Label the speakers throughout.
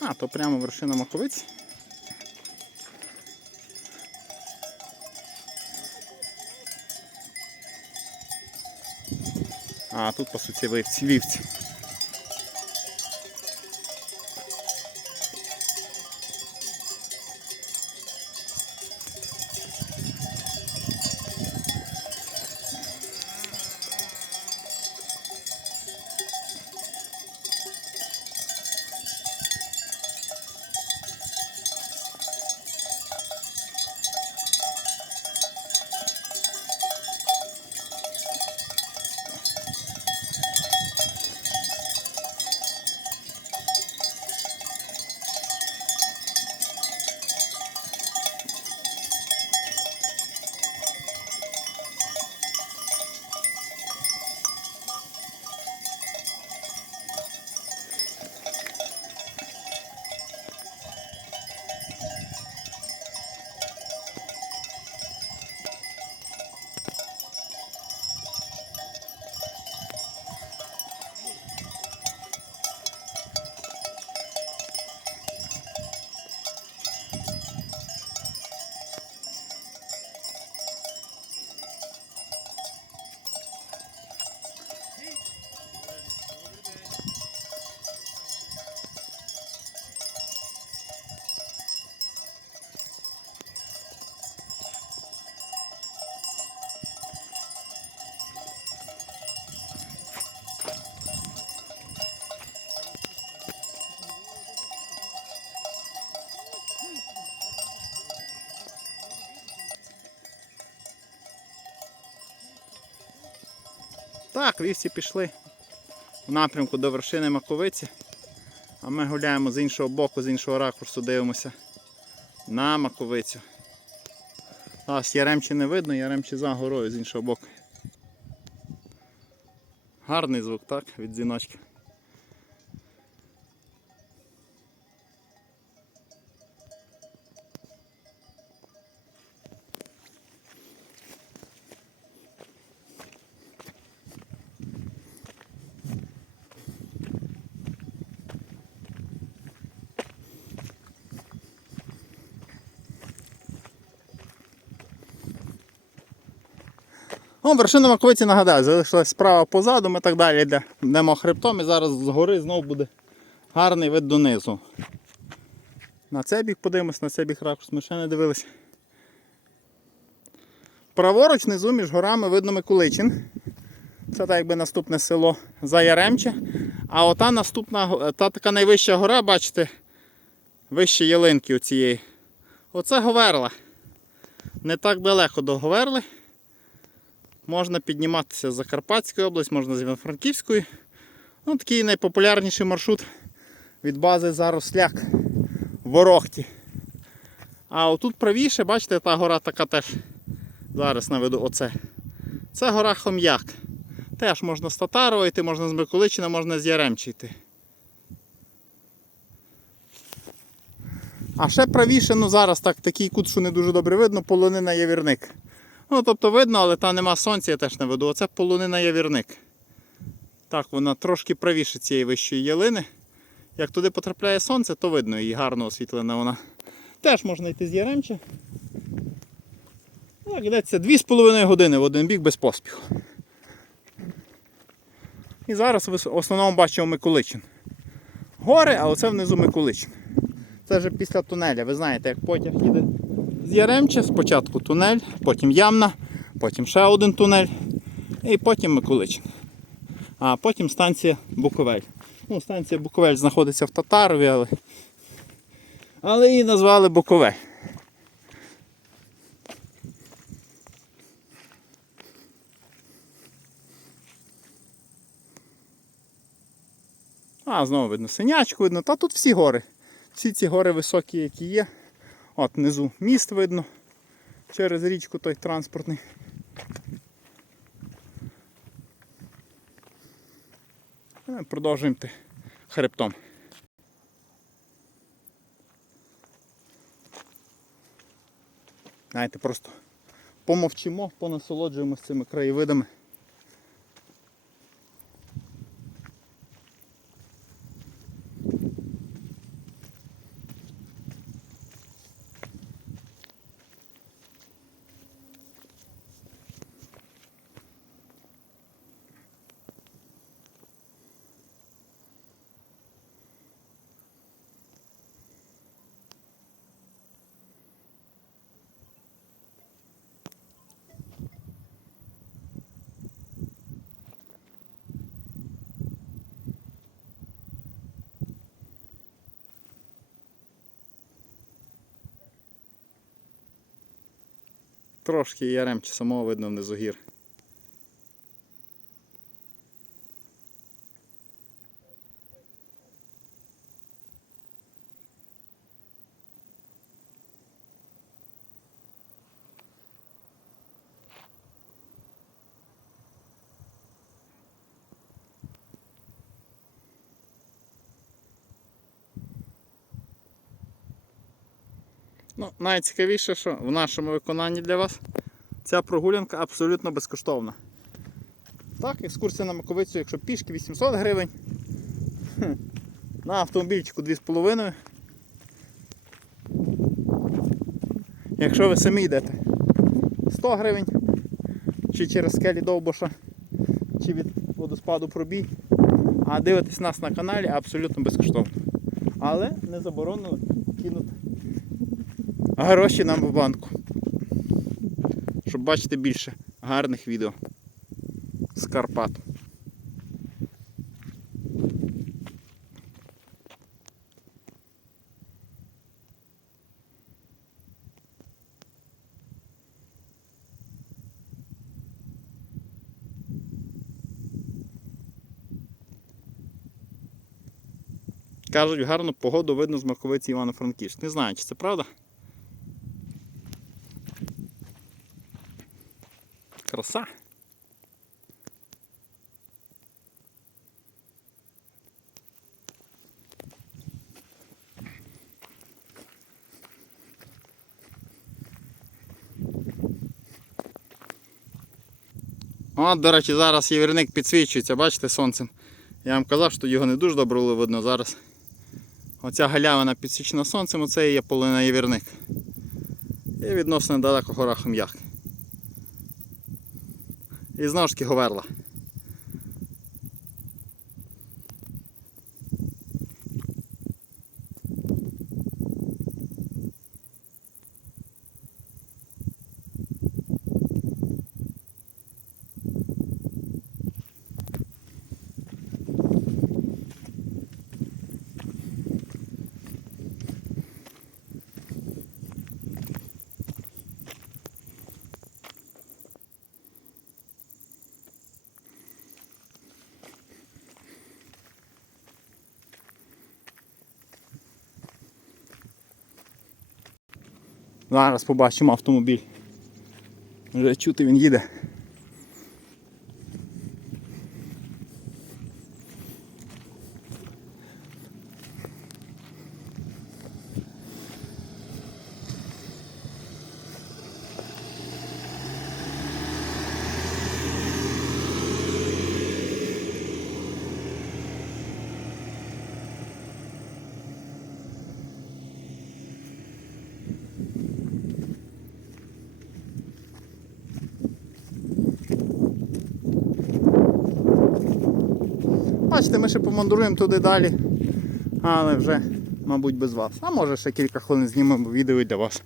Speaker 1: А, то прямо вершина маковиць. А, тут по суті вівці. Так, вівці пішли в напрямку до вершини Маковиці. А ми гуляємо з іншого боку, з іншого ракурсу, дивимося на Маковицю. Зараз Яремчі не видно, Яремчі за горою з іншого боку. Гарний звук, так, від дзвіночка. О, вершина Маковиці нагадаю, залишилась справа позаду, ми так далі йде- йдемо хребтом і зараз згори знову буде гарний вид донизу. На цей бік подивимось, на цей бік ракурс ми ще не дивилися. Праворуч внизу між горами видно Миколичин. Це так якби наступне село Заяремче. А ота наступна, та така найвища гора, бачите, вище ялинки оцієї. Оце Говерла. Не так далеко до Говерли. Можна підніматися з Закарпатської області, можна з Івано-Франківської. Ну, такий найпопулярніший маршрут від бази Заросляк в Ворохті. А отут правіше, бачите, та гора така теж. Зараз наведу оце. Це гора Хом'як. Теж можна з Татарова йти, можна з Миколичина, можна з Яремчі йти. А ще правіше, ну зараз так, такий кут, що не дуже добре видно, полонина явірник. Ну, тобто видно, але там нема сонця, я теж не веду. Оце полонина явірник. Так, вона трошки правіше цієї вищої ялини. Як туди потрапляє сонце, то видно її гарно освітлена вона. Теж можна йти з Яремча. Так, йдеться 2,5 години в один бік без поспіху. І зараз в основному бачимо Миколичин. Гори, а оце внизу Миколичин. Це вже після тунеля. Ви знаєте, як потяг їде з Яремча, спочатку тунель, потім Ямна, потім ще один тунель і потім Миколичин. А потім станція Буковель. Ну, станція Буковель знаходиться в Татарові, але, але її назвали Буковель. А, знову видно синячку видно. Та тут всі гори. Всі ці гори високі, які є. От внизу міст видно. Через річку той транспортний. Е, Продовжуємо хребтом. Знаєте, просто помовчимо, понасолоджуємося цими краєвидами. Трошки яремче самого видно внизу гір. Ну, найцікавіше, що в нашому виконанні для вас ця прогулянка абсолютно безкоштовна. Так, екскурсія на Маковицю, якщо пішки 800 гривень. На автомобільчику 2,5. Якщо ви самі йдете 100 гривень, чи через скелі Довбоша, чи від водоспаду пробій. А дивитесь нас на каналі абсолютно безкоштовно. Але не заборонено кинути гроші нам в банку. Щоб бачити більше гарних відео з Карпат. Кажуть, гарну погоду видно з Маковиці Івано-Франківськ. Не знаю, чи це правда. Краса. От, до речі, зараз євірник підсвічується, бачите, сонцем. Я вам казав, що його не дуже добре було видно зараз. Оця галявина підсвічена сонцем, оце і є полина євірник. І відносно недалеко гора Хом'як. І знову ж таки говерла. Зараз побачимо автомобіль. Вже чути він їде. Бачите, ми ще помандруємо туди далі. Але вже, мабуть, без вас. А може ще кілька хвилин знімемо відео для вас.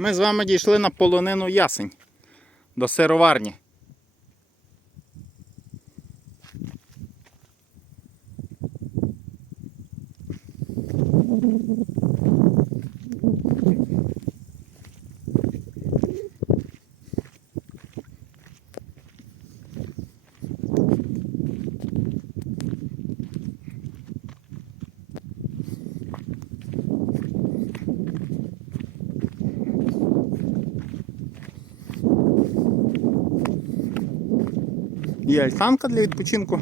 Speaker 1: Ми з вами дійшли на полонину ясень до сироварні. Є альтанка для відпочинку.